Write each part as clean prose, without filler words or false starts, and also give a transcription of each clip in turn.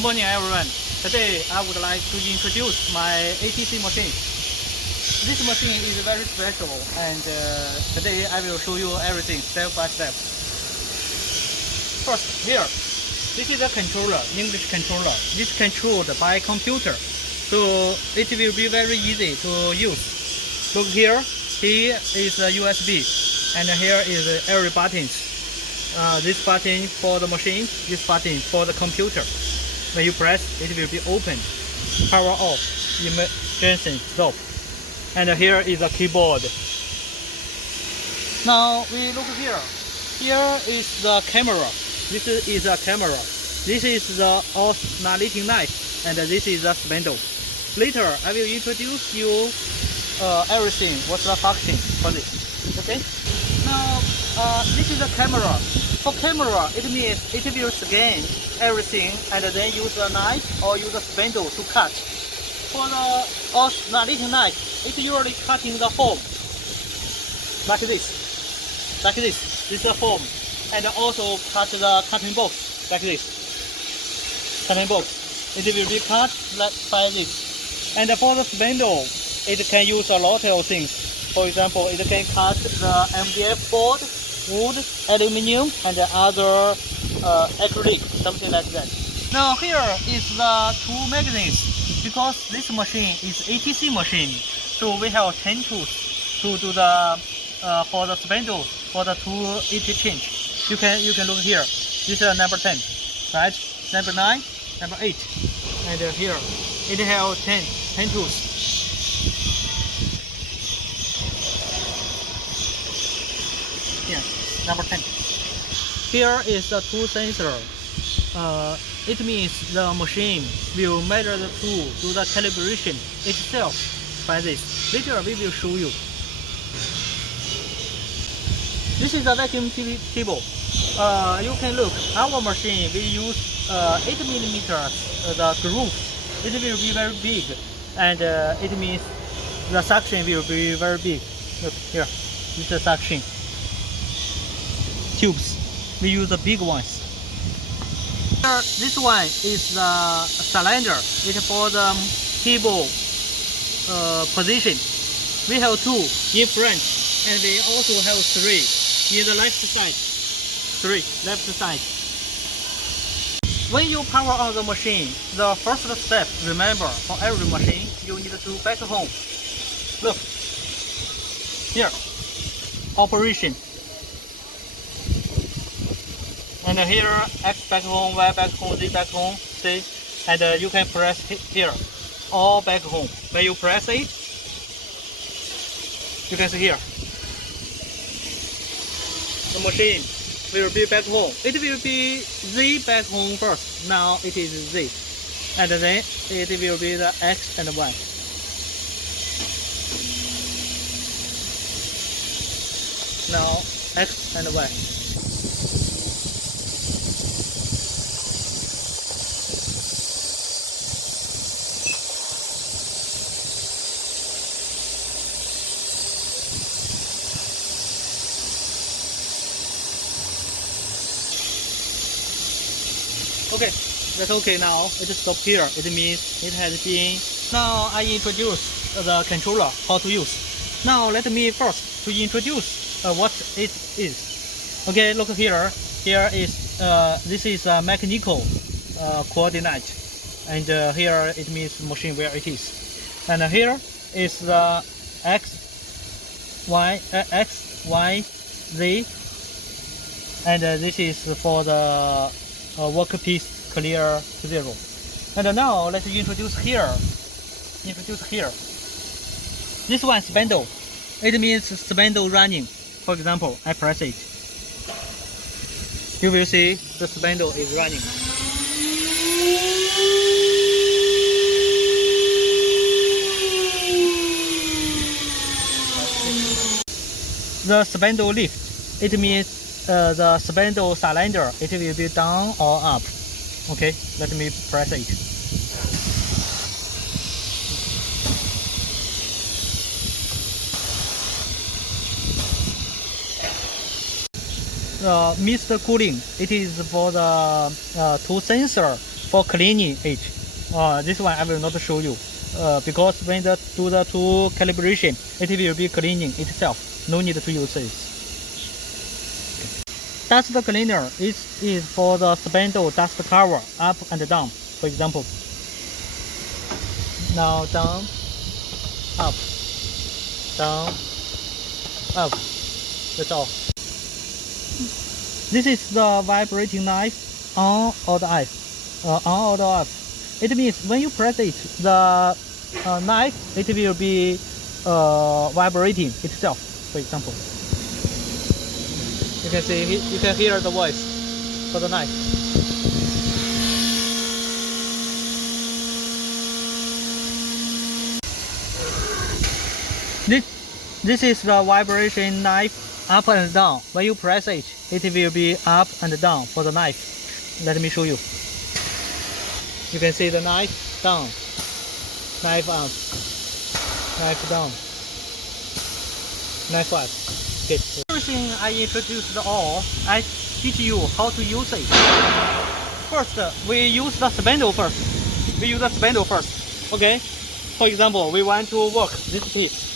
Good morning everyone. Today I would like to introduce my ATC machine. This machine is very special and today I will show you everything step by step. First, here, this is a controller, English controller. This is controlled by computer, so it will be very easy to use. Look here, here is a USB and here is every buttons. This button for the machine, this button for the computer. When you press, it will be open. Power off, emergency stop. And here is a keyboard. Now we look here. Here is the camera. This is a camera. This is the oscillating knife, and this is the spindle. Later, I will introduce you everything. What's the function for this? Okay. Now this is a camera. For camera, it means it will scan everything and then use a knife or use a spindle to cut. For the oscillating knife, it's usually cutting the form like this. Like this. This is the form. And also cut the cutting box like this. Cutting box. It will be cut by this. And for the spindle, it can use a lot of things. For example, it can cut the MDF board, wood, aluminium, and other acrylic, something like that. Now here is the two magazines. Because this machine is ATC machine, so we have 10 tools to do the for the spindle, for the tool interchange. You can look here. This is number 10, right? Number 9, number 8, and here it has 10 tools. Yes, number 10. Here is the tool sensor. It means the machine will measure the tool, do the calibration itself by this. Later we will show you. This is a vacuum table. You can look, our machine we use 8 millimeters the groove. It will be very big, and it means the suction will be very big. Look here, this is the suction tubes. We use the big ones. This one is the cylinder. It's for the table position. We have 2 in front, and we also have 3 in the left side. 3 left side. When you power on the machine, the first step, remember, for every machine, you need to back home. Look here, operation. And here, X back home, Y back home, Z back home, see? And you can press here, all back home. When you press it, you can see here. The machine will be back home. It will be Z back home first. Now it is Z. And then it will be the X and Y. Now X and Y. Okay, that's okay now. It stopped here. It means it has been. Now I introduce the controller, how to use. Now let me first to introduce what it is. Okay, look here. Here is this is a mechanical coordinate, and here it means machine where it is. And here is the X, Y, Z, and this is for the workpiece clear to 0. And now let's introduce here. This one spindle. It means spindle running. For example, I press it. You will see the spindle is running. The spindle lift. It means the spindle cylinder, it will be down or up. Okay, let me press it. mist cooling, it is for the to sensor for cleaning it. This one I will not show you because when the do the tool calibration, it will be cleaning itself. No need to use this. Dust cleaner is for the spindle dust cover up and down. For example, now down, up, down, up. That's all. This is the vibrating knife on or the off. On or the off. It means when you press it, the knife it will be vibrating itself. For example, you can see, you can hear the voice for the knife. This is the vibration knife up and down. When you press it, it will be up and down for the knife. Let me show you. You can see the knife down, knife up, knife down, knife up. Okay. Everything I introduced all, I teach you how to use it. First, we use the spindle first. Okay. For example, we want to work this piece.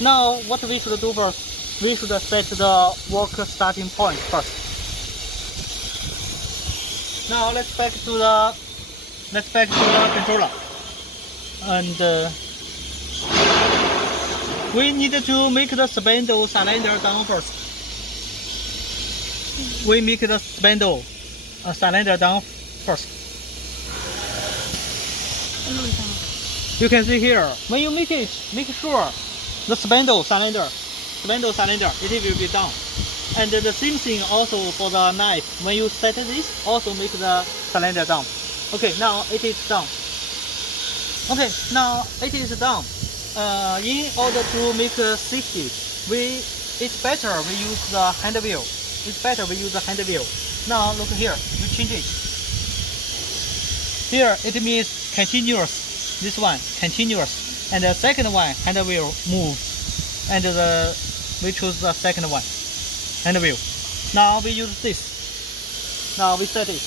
Now, what we should do first? We should set the work starting point first. Now let's back to the controller, and we need to make the spindle cylinder down first. We make the spindle cylinder down first. You can see here, when you make it, make sure the spindle cylinder, it will be down. And the same thing also for the knife. When you set this, also make the cylinder down. Okay, now it is down. Okay, now it is down. In order to make safety, it's better we use the hand wheel. Now look here, you change it. Here it means continuous. This one continuous. And the second one, hand wheel move, and we choose the second one, hand wheel. Now we use this. Now we set it.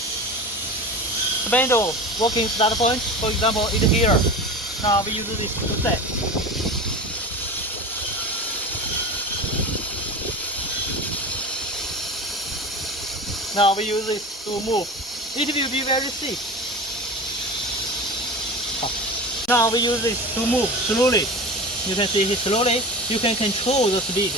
Spindle working start point, for example, it here. Now we use this to set. Now we use this to move. It will be very safe. Now we use this to move slowly. You can see it slowly. You can control the speed.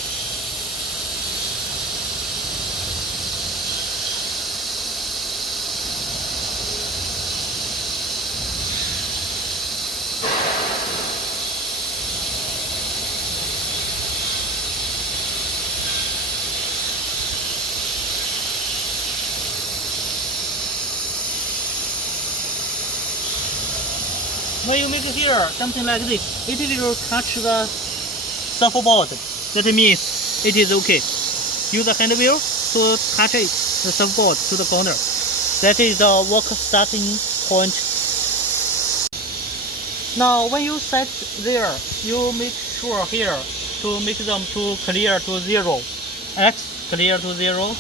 When you make here something like this, it will touch the surfboard. That means it is okay. Use the hand wheel to touch it, the surfboard to the corner. That is the work starting point. Now when you set there, you make sure here to make them to clear to 0. X clear to 0.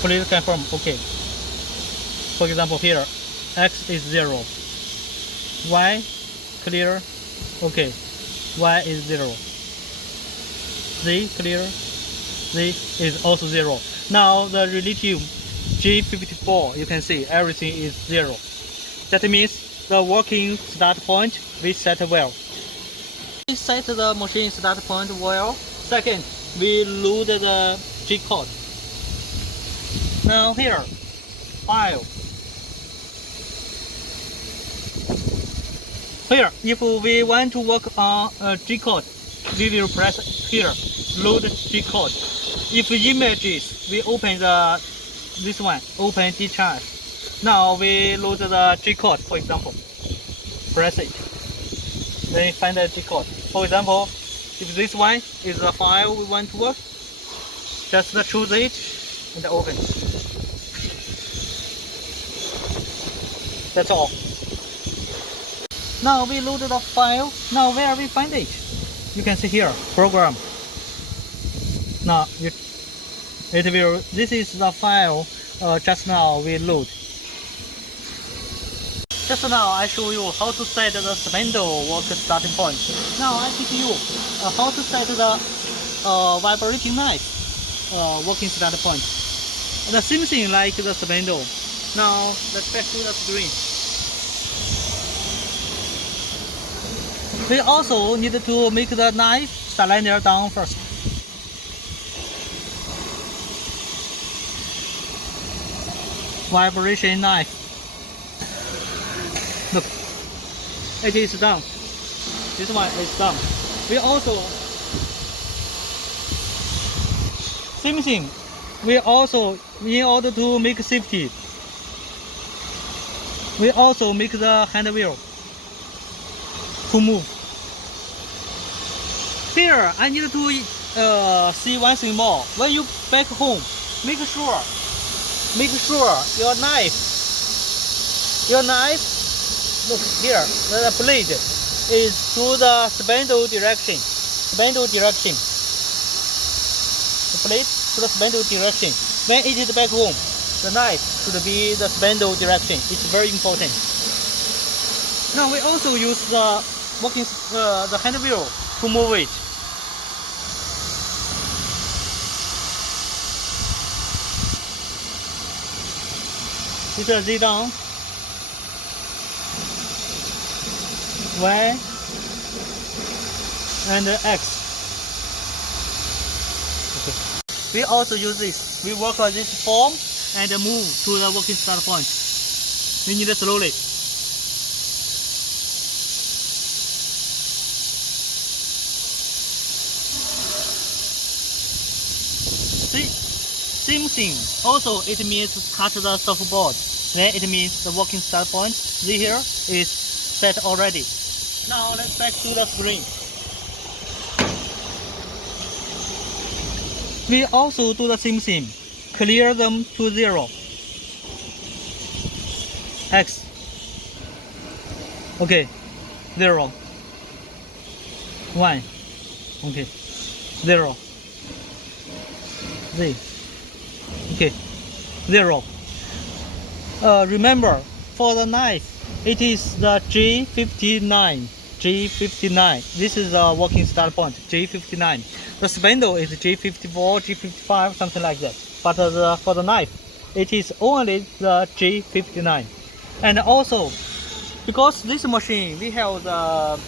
Please confirm, okay. For example here, X is 0. Y clear, okay. Y is 0. Z clear, Z is also 0. Now the relative G54, you can see everything is 0. That means the working start point we set well. We set the machine start point well. Second, we load the G code. Now here, file. Here, if we want to work on a G code, we will press here, load G code. If images, we open this one, open G chart. Now we load the G code, for example. Press it. Then find the G code. For example, if this one is the file we want to work, just choose it and open. That's all. Now we load the file. Now where we find it? You can see here, program. Now this is the file just now we load. Just now I show you how to set the spindle work starting point. Now I teach you how to set the vibrating knife working starting point. The same thing like the spindle. Now let's back to the screen. We also need to make the knife cylinder down first. Vibration knife. Look, it is done. This one is done. We also same thing. We also, in order to make safety, we also make the hand wheel to move. Here, I need to see one thing more. When you back home, make sure your knife, look here, the blade is to the spindle direction. The blade to the spindle direction. When it is back home, the knife should be the spindle direction. It's very important. Now we also use the the hand wheel to move it. It's a Z down, Y, and X. Okay. We also use this. We work on this form and move to the working start point. We need it slowly. Same thing. Also, it means cut the surfboard. Then it means the working start point. See here is set already. Now let's back to the screen. We also do the same thing. Clear them to 0. X. Okay. 0. 1. Okay. 0. Z. Okay, 0. Remember, for the knife, it is the G59. This is the working start point, G59. The spindle is G54, G55, something like that. But for the knife, it is only the G59. And also, because this machine, we have the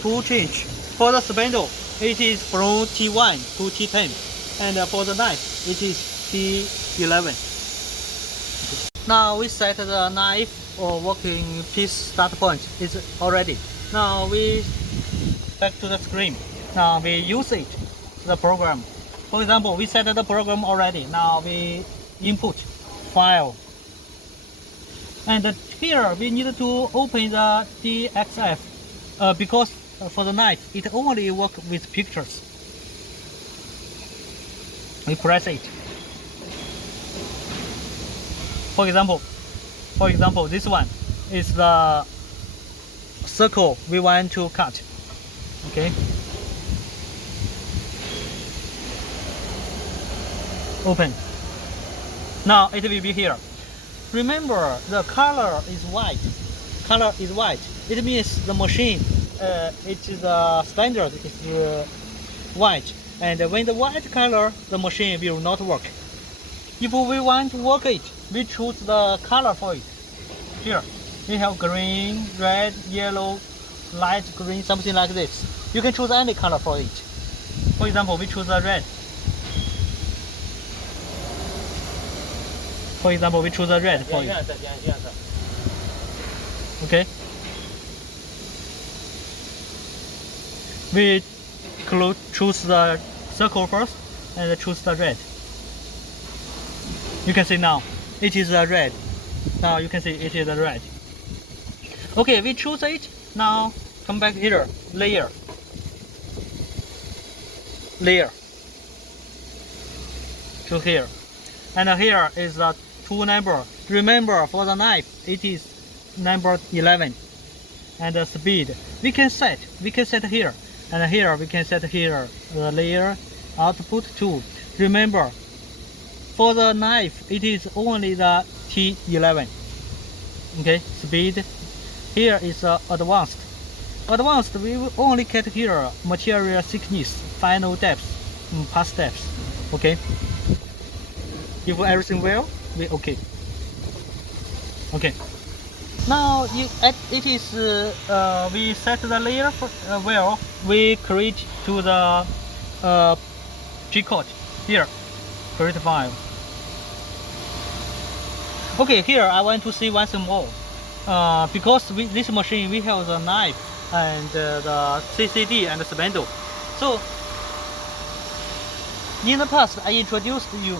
tool change. For the spindle, it is from T1 to T10. And for the knife, it is T11. Okay. Now we set the knife or working piece start point is already. Now we back to the screen. Now we use it, the program. For example, we set the program already. Now we input file. And here we need to open the DXF because for the knife it only works with pictures. We press it. For example, this one is the circle we want to cut. Okay. Open. Now it will be here. Remember, the color is white. It means the machine, it is standard is white. And when the white color, the machine will not work. If we want to work it, we choose the color for it. Here, we have green, red, yellow, light green, something like this. You can choose any color for it. For example, we choose the red. For it. Okay. We choose the circle first and choose the red. You can see now it is a red. Now you can see it is a red. Okay, we choose it. Now come back here, layer. To here. And here is the tool number. Remember, for the knife it is number 11. And the speed we can set here. And here we can set here the layer output 2. Remember, for the knife it is only the T11. Okay, speed here is advanced. Advanced, we will only get here material thickness, final depth, past depth. Okay. If everything well, we okay. Okay. Now it is we set the layer for, well. We create to the G code here. Create file. Okay, here I want to see once more. Because this machine we have the knife and the CCD and the spindle. So in the past I introduced you.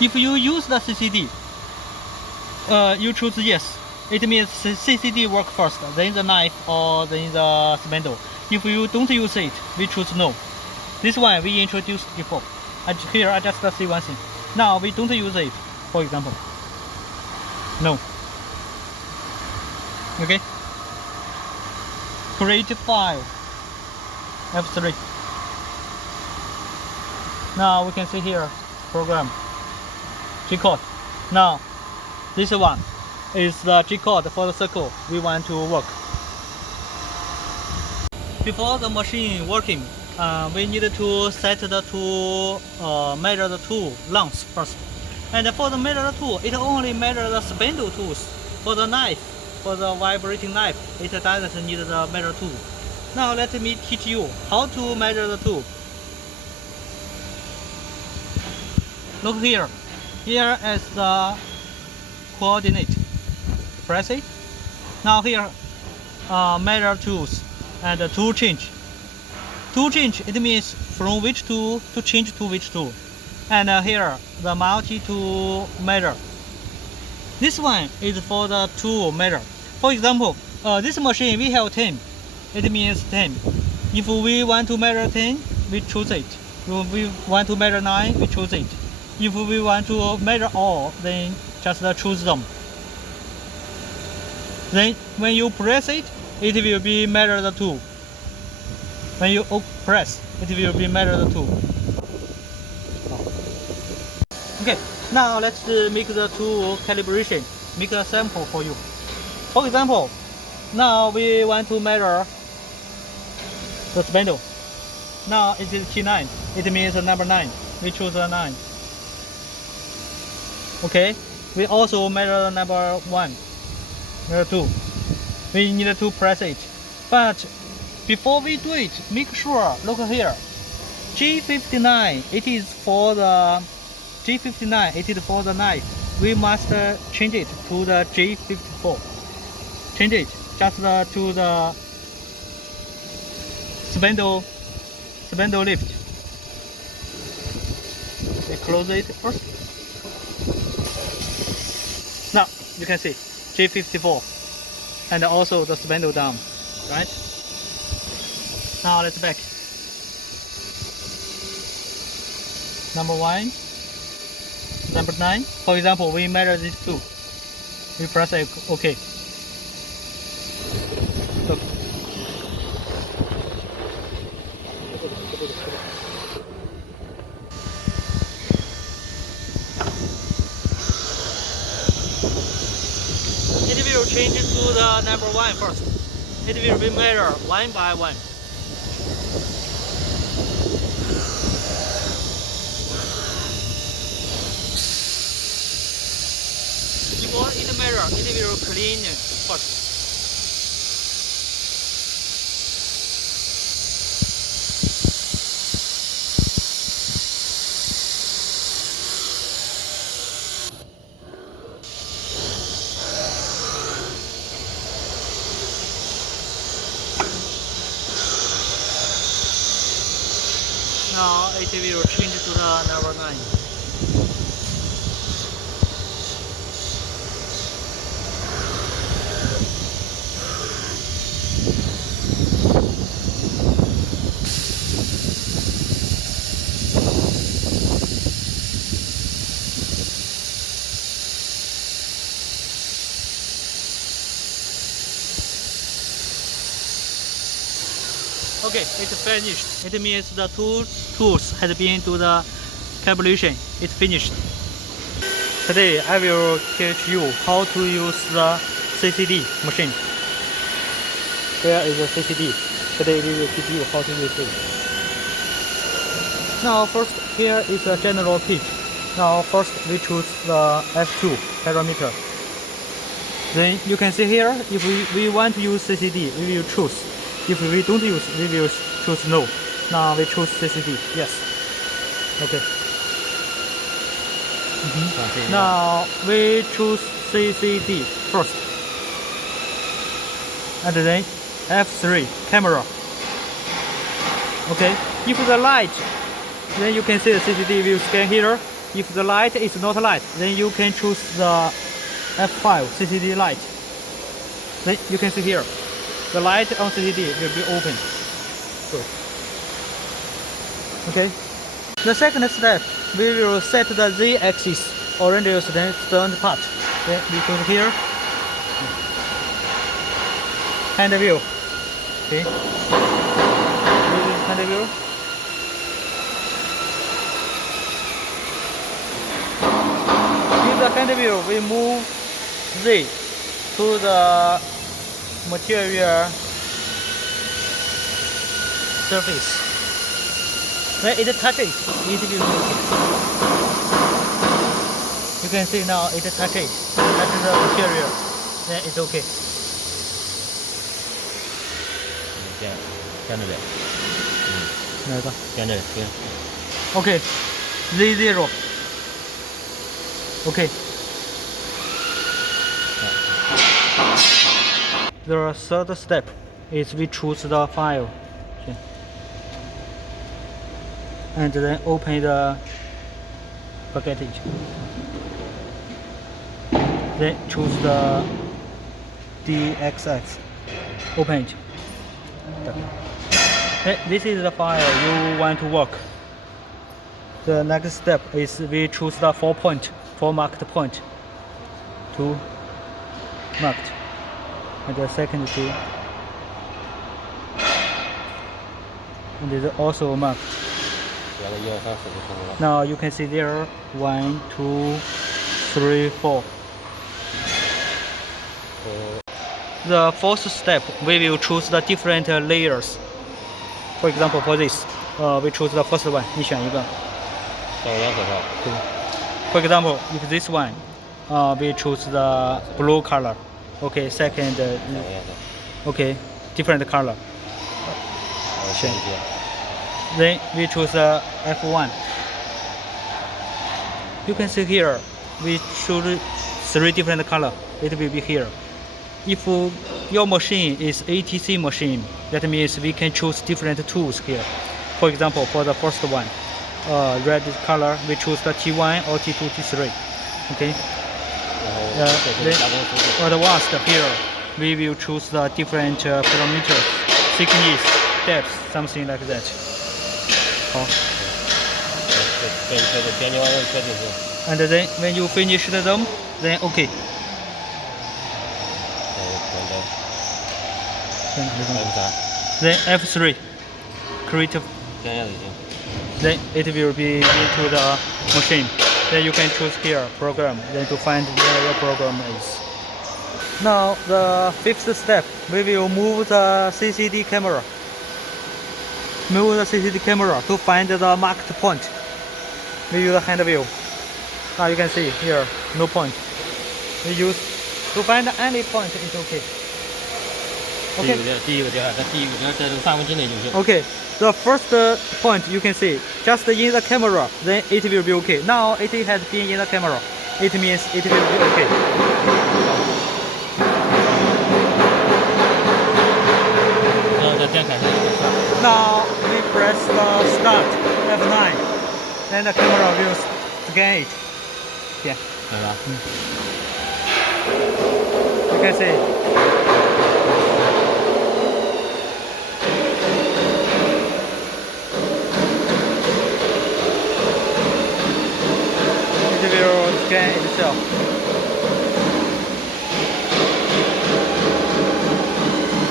If you use the CCD, you choose yes. It means CCD work first, then the knife or then the spindle. If you don't use it, we choose no. This one we introduced before. Here I just see one thing. Now we don't use it, for example. No. Okay. Create file. F3. Now we can see here program G code. Now this one is the G code for the circle we want to work. Before the machine working, we need to set the tool, measure the tool length first. And for the measure the tool, it only measures the spindle tools. For the knife, for the vibrating knife, it doesn't need the measure tool. Now let me teach you how to measure the tool. Look here. Here is the coordinate. Press it. Now here, measure tools and tool change. Tool change, it means from which tool to change to which tool. And here, the multi-tool measure. This one is for the tool measure. For example, this machine we have 10. It means 10. If we want to measure 10, we choose it. If we want to measure 9, we choose it. If we want to measure all, then just choose them. Then when you press it, it will be measure the tool. When you press, it will be measure the tool. Okay, now let's make the tool calibration. Make a sample for you. For example, now we want to measure the spindle. Now it is T9. It means number 9. We choose the 9. Okay, we also measure number 1, number 2. We need to press it. But before we do it, make sure, look here. G59, it is for the G59, it is for the knife. We must change it to the G54. Change it just to the spindle lift. We close it first. Now you can see G54 and also the spindle down, right? Now let's back. Number 1, number 9. For example, we measure these two. We press OK. Look. It will change to the number 1 first. It will be measured one by one. Before it measure, it will clean first. Now it will change to the number 9. Okay, it's finished. It means the two tools has been to the calibration. It's finished. Today I will teach you how to use the CCD machine. Where is the CCD? Today we will teach you how to use it. Now first, here is a general pitch. Now first we choose the F2 parameter. Then you can see here, if we want to use CCD, we will choose. If we don't use, we will choose no. Now we choose CCD, yes. Okay. Now we choose CCD first. And then F3, camera. Okay, if the light, then you can see the CCD will scan here. If the light is not light, then you can choose the F5 CCD light. Then you can see here, the light on CCD will be open. Good. Okay. The second step, we will set the Z-axis, oriented stand part. Then we choose here. Hand view. Okay. Hand view. In the hand view, we move Z to the material surface. When it touches, it will be okay. You can see now it touches the material, then it's okay. Okay, Z0. Okay. The third step is we choose the file. Okay. And then open the package. Then choose the DXX. Open it. This is the file you want to work. The next step is we choose the 4 marked point. 2 marked. And the second 2. And it is also marked. Now you can see there 1, 2, 3, 4. The fourth step, we will choose the different layers. For example, for this, we choose the first one. 你选一个。For example, if this one, we choose the blue color. Okay, second, okay, different color. Then we choose F1. You can see here, we choose 3 different color. It will be here. If your machine is ATC machine, that means we can choose different tools here. For example, for the first one, red color, we choose the T1 or T2, T3. Okay. Advanced here, we will choose the different parameters, thickness, depth, something like that. And then when you finish them, then okay. Then F3, create. Then it will be into the machine. Then you can choose here program. Then to find where your program is. Now the fifth step, we will move the CCD camera. Move the CCD camera to find the marked point. We use the hand view. Now you can see here, no point. We use to find any point. It's okay. Okay. Okay. The first point you can see just in the camera, then it will be okay. Now it has been in the camera. It means it will be okay. Now we press the start F9, then the camera will scan it. Yeah. You can see.